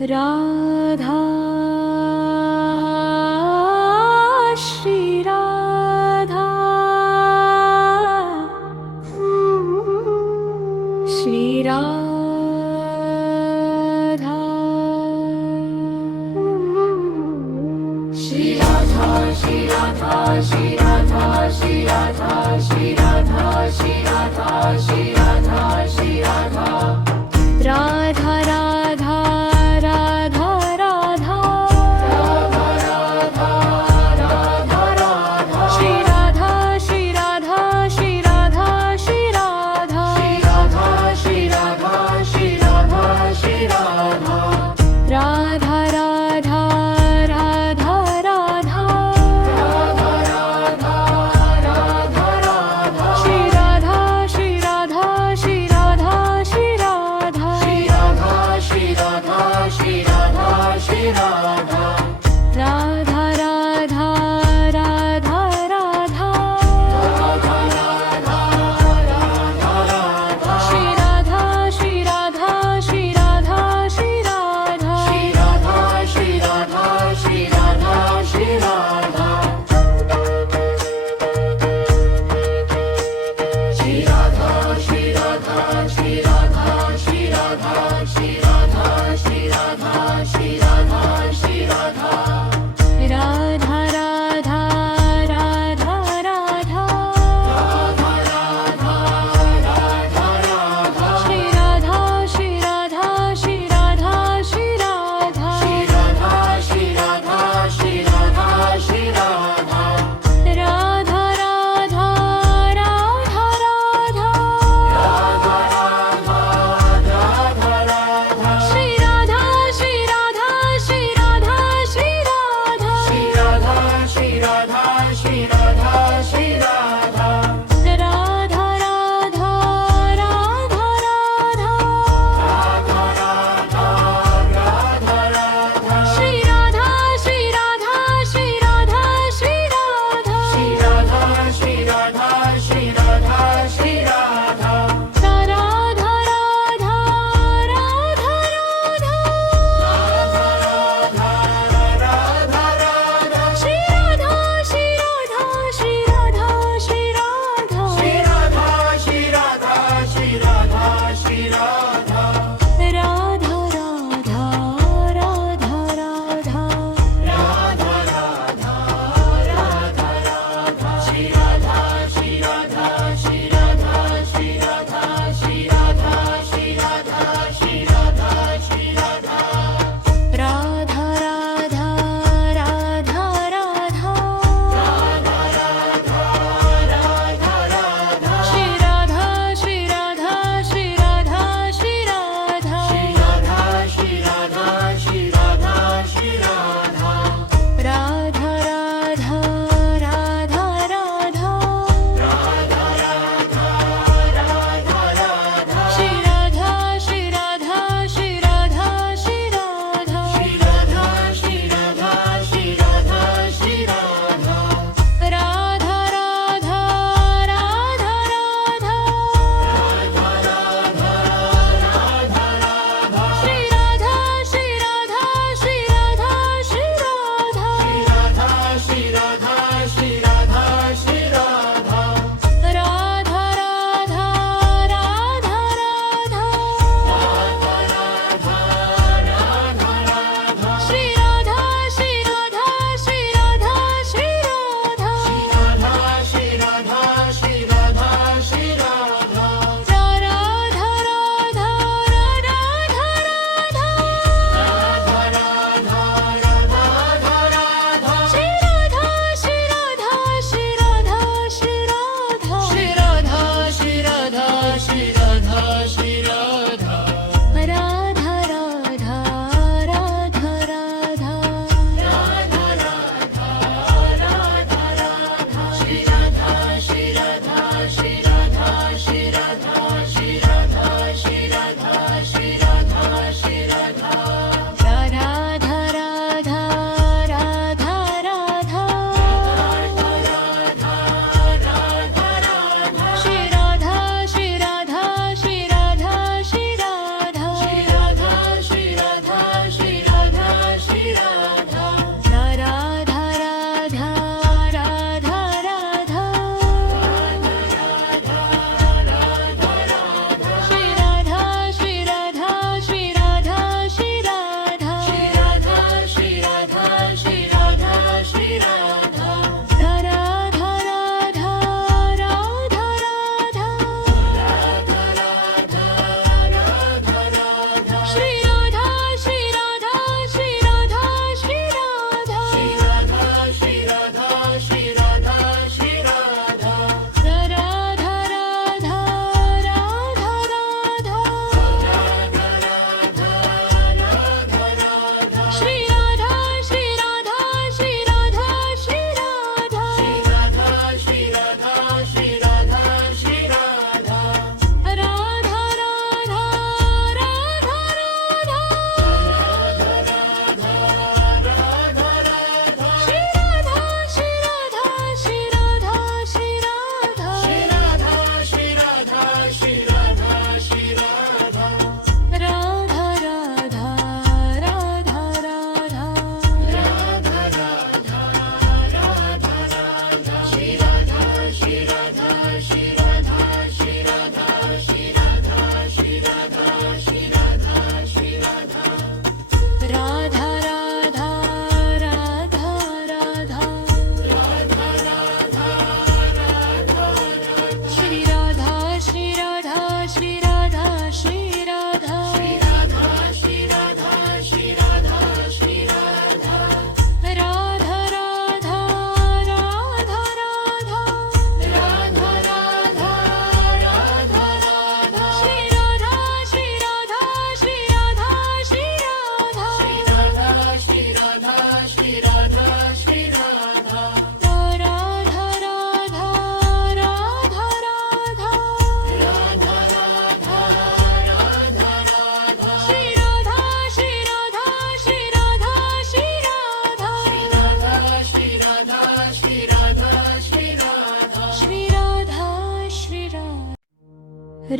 Radha Shri Radha Shri Radha Shri Radha Shri Radha Shri Radha Shri Radha Shri Radha Shri Radha Shri Radha Shri Radha Radha Radha Radha Radha Radha Radha Radha Shri Radha Shri Radha Shri Radha Shri Radha Shri Radha Shri Radha Shri Radha Radha Radha Radha Radha Radha Radha Radha Shri Radha Shri Radha Shri Radha Shri Radha Shri Radha Shri Radha Shri Radha Radha Radha Radha Radha Shri Radha Shri Radha Shri Radha Shri Radha Shri Radha Shri Radha Shri Radha Shri Radha Shri Radha Shri Radha Shri Radha Shri Radha Shri Radha Shri Radha Shri Radha Shri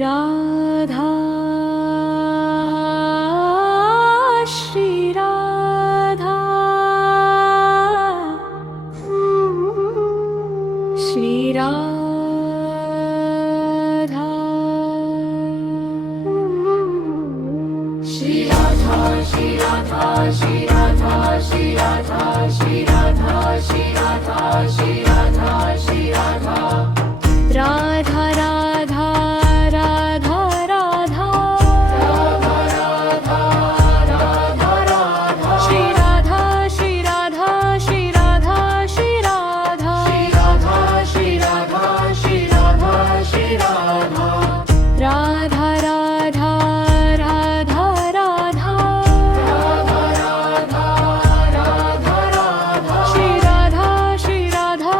Radha Shri Radha Shri Radha Shri Radha Shri Radha Shri Radha Shri Radha Shri Radha Shri Radha Shri Radha Shri Radha Radha Radha Radha Radha Shri Radha Shri Radha Shri Radha Shri Radha Shri Radha Shri Radha Shri Radha Radha Radha Radha Radha Shri Radha Shri Radha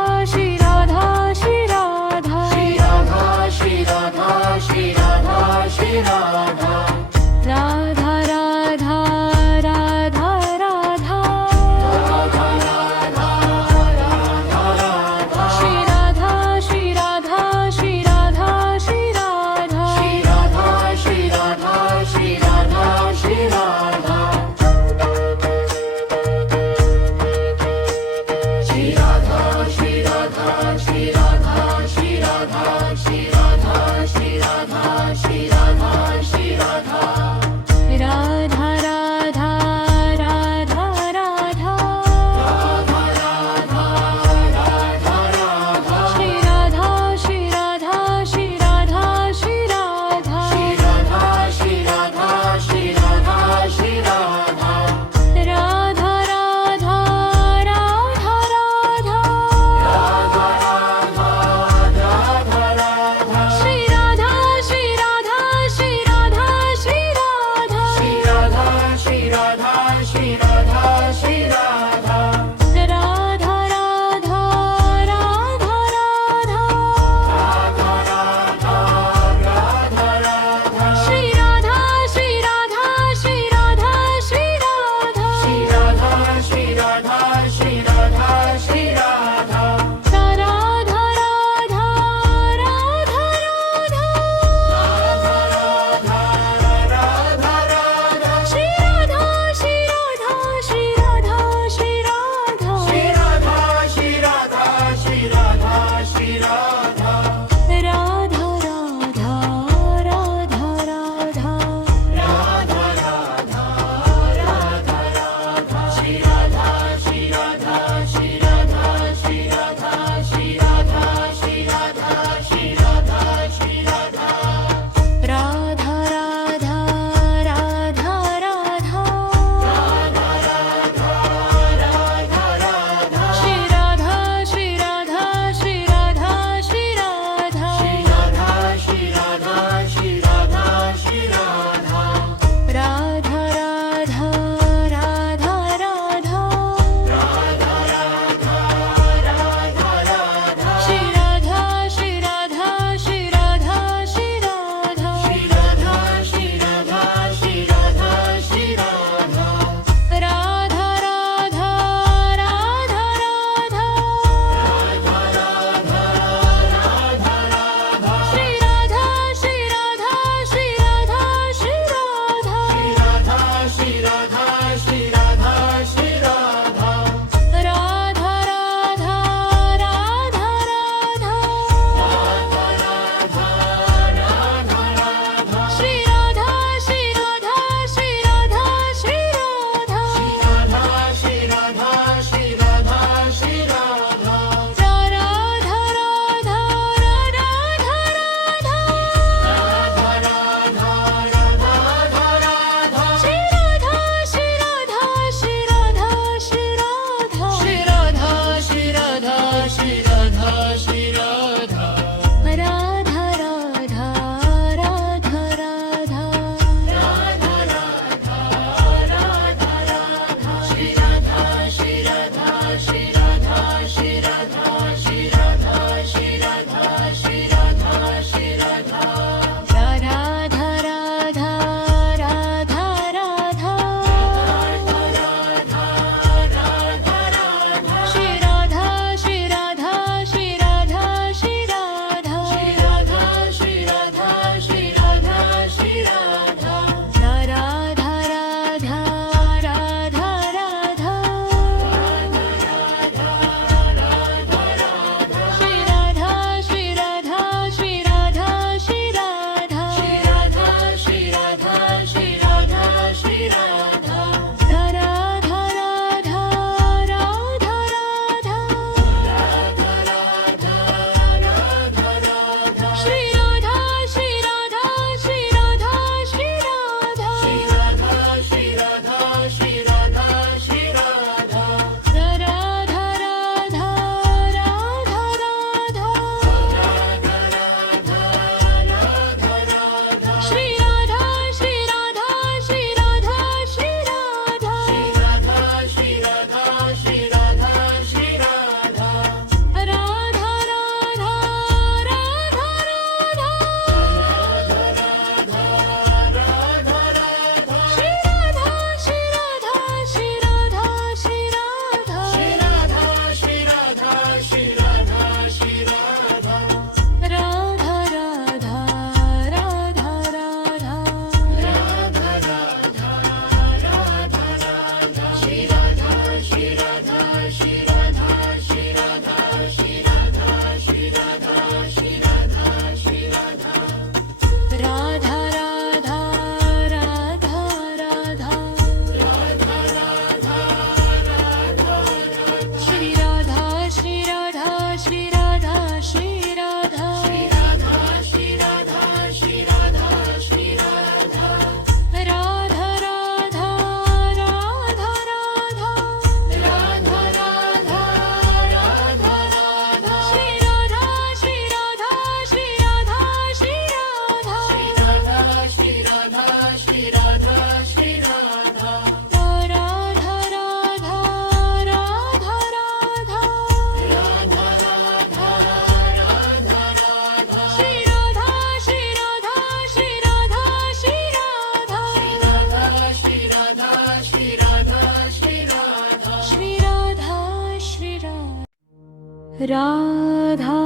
Shri Radha Shri Radha Shri Radha Shri Radha Radha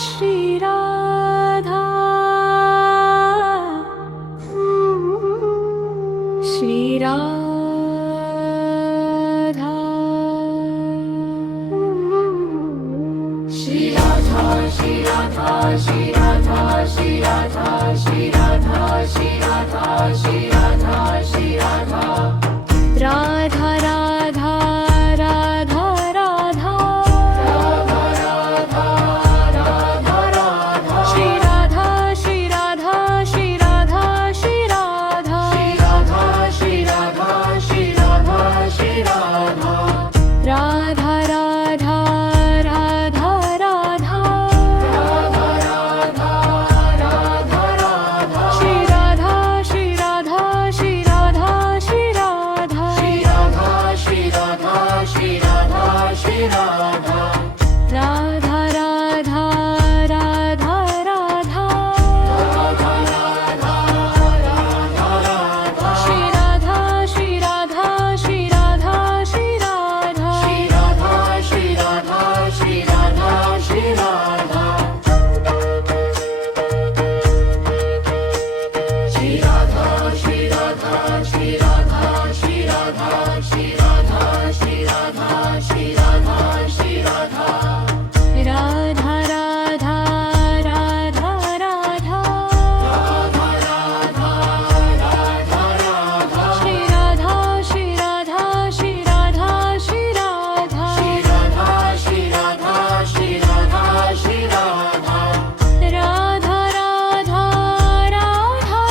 Shri Radha Shri Radha Shri Radha Shri Radha Shri Radha Shri Radha Shri Radha Shri Radha Shri Radha Shri Radha Radha Radha Radha Radha Radha Radha Shri Radha Shri Radha Shri Radha Shri Radha Shri Radha Shri Radha Shri Radha Radha Radha Radha Radha Shri Radha Shri Radha Shri Radha Shri Radha Shri Radha Shri Radha Shri Radha Radha Radha Radha Radha Shri Radha Shri Radha Shri Radha Shri Radha Shri Radha Shri Radha Shri Radha Shri Radha Shri Radha Shri Radha Shri Radha Shri Radha Shri Radha Shri Radha Shri Radha Radha Radha Radha Radha Shri Radha Shri Radha Shri Radha Shri Radha Shri Radha Shri Radha Shri Radha Radha Radha Radha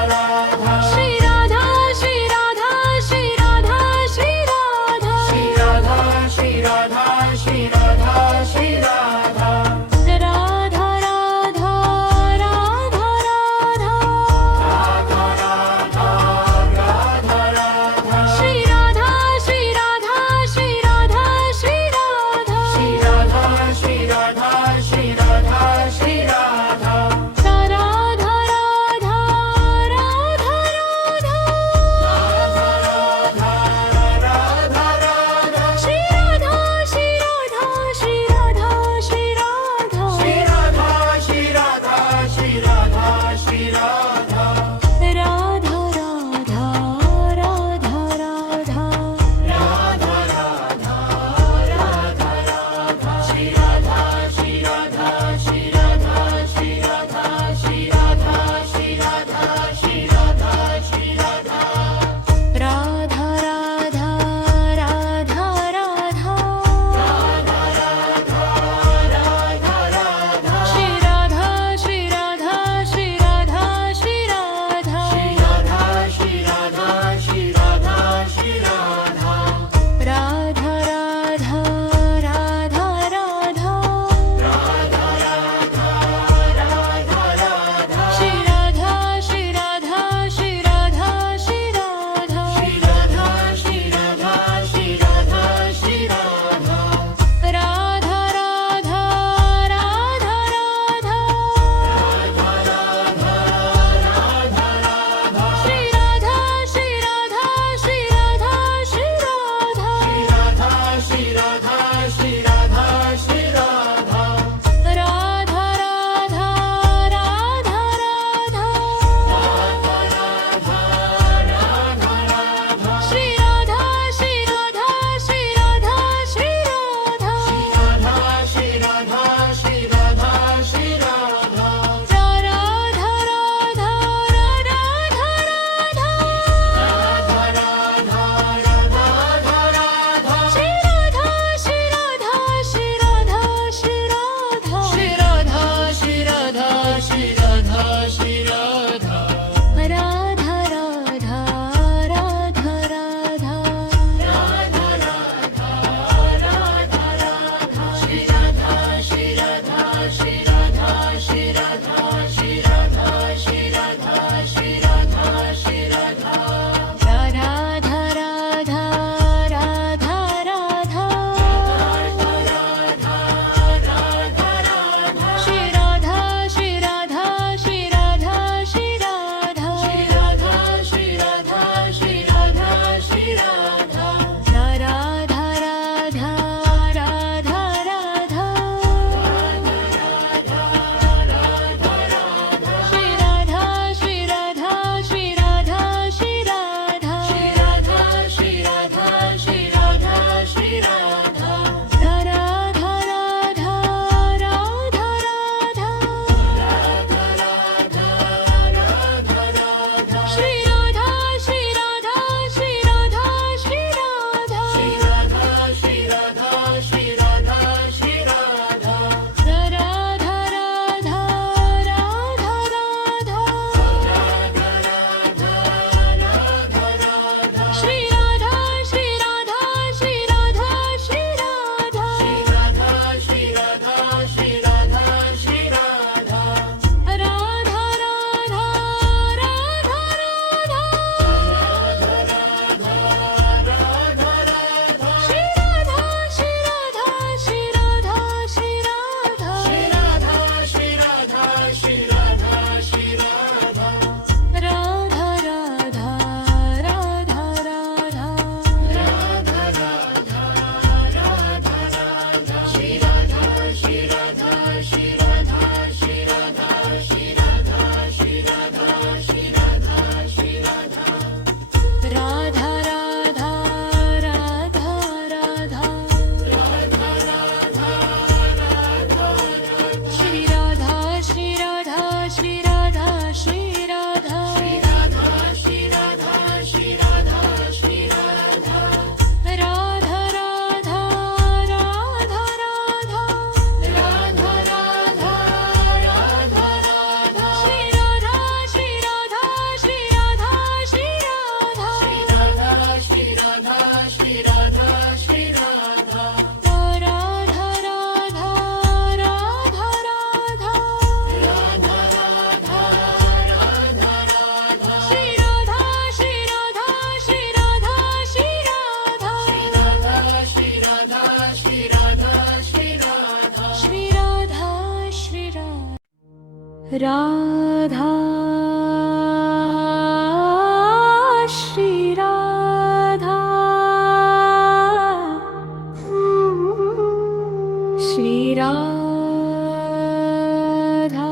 Radha Shri Radha Shri Radha Shri Radha Shri Radha Shri Radha Shri Radha Shri Radha Radha Radha Radha Radha Shri Radha Shri Radha Shri Radha Shri Radha Shri Radha Shri Radha Shri Radha Radha Radha Radha Shri Radha Shri Radha Shri Radha Shri Radha Shri Radha Shri Radha Shri Radha Radha Radha Radha Radha Shri Radha Shri Radha Shri Radha Shri Radha Shri Radha Shri Radha Shri Radha Shri Radha Radha Radha Radha Radha Shri Radha Shri Radha Shri Radha Shri Radha Shri Radha Shri Radha Shri Radha Radha Radha Radha Radha Shri Radha Shri Radha Shri Radha Shri Radha Shri Radha Shri Radha Shri Radha Radha Radha Radha Radha Shri Radha Shri Radha Shri Radha Shri Radha Shri Radha Shri Radha Shri Radha Radha Radha Radha Radha Shri Radha Shri Radha Shri Radha Shri Radha Shri Radha Shri Radha Shri Radha Radha Radha Radha Shri Radha Shri Radha Shri Radha Shri Radha Shri Radha Shri Radha Shri Radha Shri Radha Radha Radha Radha Radha Shri Radha Shri Radha Shri Radha Shri Radha Shri Radha Shri Radha Shri Radha Shri Radha Radha Radha Radha Radha Shri Radha Shri Radha Shri Radha Shri Radha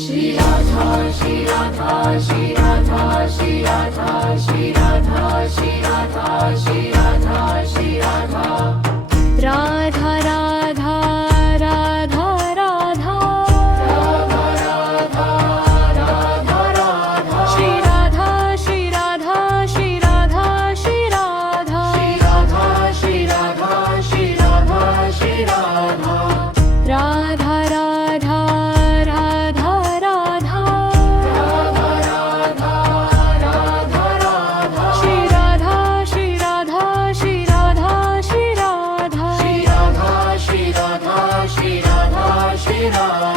Shri Radha Shri Radha Shri Radha Shri Radha Shri Radha Shri Radha Shri Radha Shri Radha Radha Radha Radha Radha Radha Radha Radha Shri Radha Shri Radha Shri Radha Shri Radha Shri Radha Shri Radha Shri Radha Radha Radha Radha Radha Radha Radha Radha Shri Radha Shri Radha Shri Radha Shri Radha Shri Radha Shri Radha Shri Radha Shri Radha